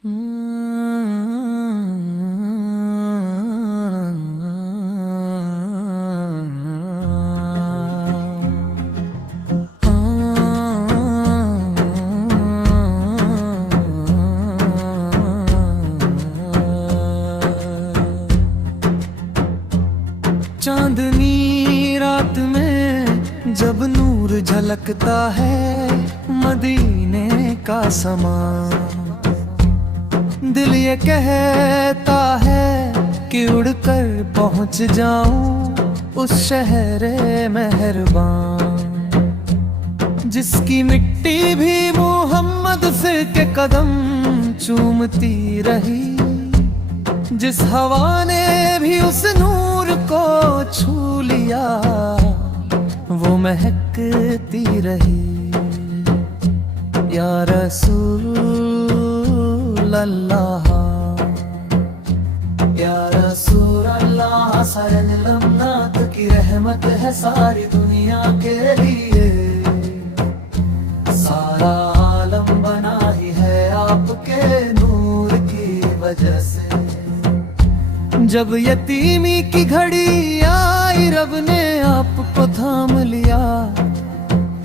चांदनी रात में जब नूर झलकता है मदीने का समा, दिल ये कहता है कि उड़कर पहुंच जाऊं उस शहरे मेहरबान, जिसकी मिट्टी भी मोहम्मद फिर के कदम चूमती रही, जिस हवा ने भी उस नूर को छू लिया वो महकती रही। या रसूल अल्लाह, या रसूल अल्लाह, सरन लम्नात की रहमत है सारी दुनिया के लिए, सारा आलम बना ही है आपके नूर की वजह से। जब यतीमी की घड़ी आई रब ने आपको थाम लिया,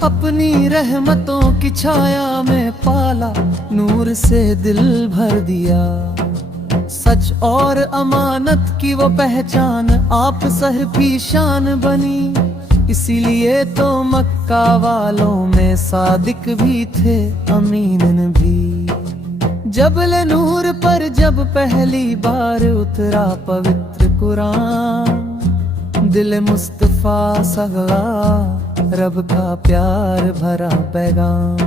अपनी रहमतों की छाया में पाला, नूर से दिल भर दिया। सच और अमानत की वो पहचान आप सर की शान बनी, इसीलिए तो मक्का वालों में सादिक भी थे अमीन भी। जबल नूर पर जब पहली बार उतरा पवित्र कुरान, दिल मुस्तफा सगला रब का प्यार भरा पैगाम।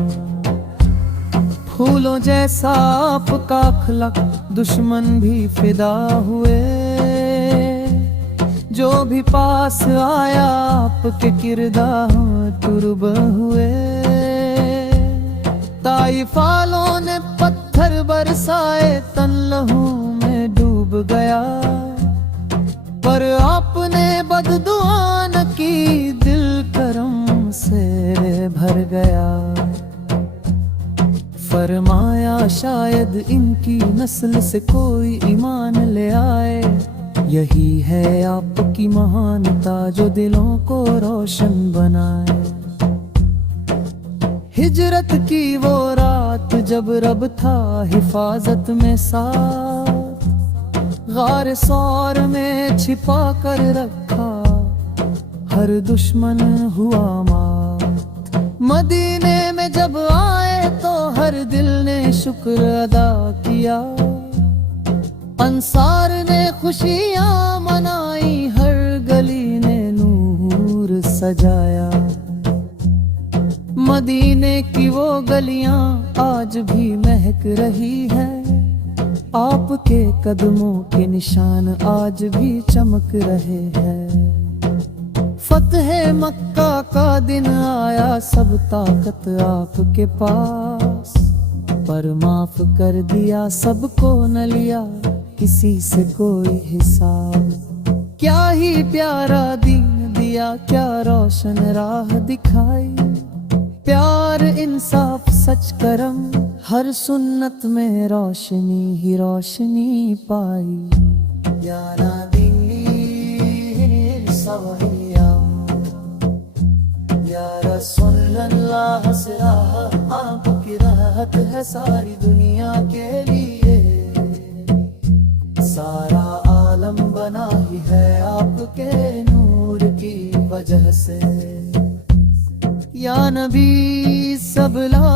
फूलों जैसा आपका अखलाक दुश्मन भी फिदा हुए, जो भी पास आया आपके किरदार तुर्ब हुए। ताइफ वालों ने पत्थर बरसाए, तन लहू में डूब गया, पर आपने बददुआ न की, दिल करम से भर गया। फरमाया शायद इनकी नस्ल से कोई ईमान ले आए, यही है आपकी महानता जो दिलों को रोशन बनाए। हिजरत की वो रात जब रब था हिफाजत में साथ, गार सौर में छिपा कर रखा, हर दुश्मन हुआ मात। मदीने में जब आए तो हर दिल ने शुक्र अदा किया, अंसार ने खुशियां मनाई, हर गली ने नूर सजाया। मदीने की वो गलियां आज भी महक रही है, आपके कदमों के निशान आज भी चमक रहे हैं। फतह मक्का का दिन आया, सब ताकत आपके पास, पर माफ कर दिया सबको न लिया किसी से कोई हिसाब। क्या ही प्यारा दीन दिया, क्या रोशन राह दिखाई, प्यार इंसाफ सच करम, हर सुन्नत में रोशनी ही रोशनी पाई। या नादी सवैया, या रसूल अल्लाह से आपकी राहत है सारी दुनिया के लिए, सारा आलम बना ही है आपके नूर की वजह से। या नबी सबला,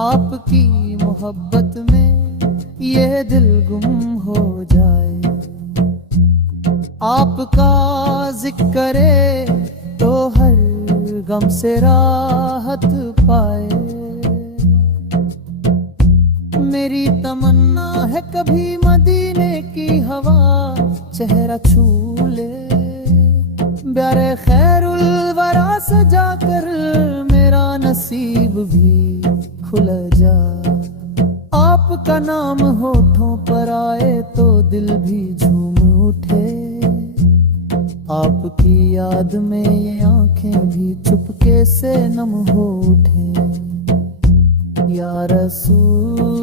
आपकी मोहब्बत में ये दिल गुम हो जाए, आपका जिक्र करे तो हर गम से राहत पाए। मेरी तमन्ना है कभी मदीने की हवा चेहरा छू ले, प्यारे खैरुल वरा सजा कर मेरा नसीब भी खुल जा। आपका नाम होठों पर आए तो दिल भी झूम उठे, आपकी याद में ये आंखें भी चुपके से नम हो उठे। या रसूल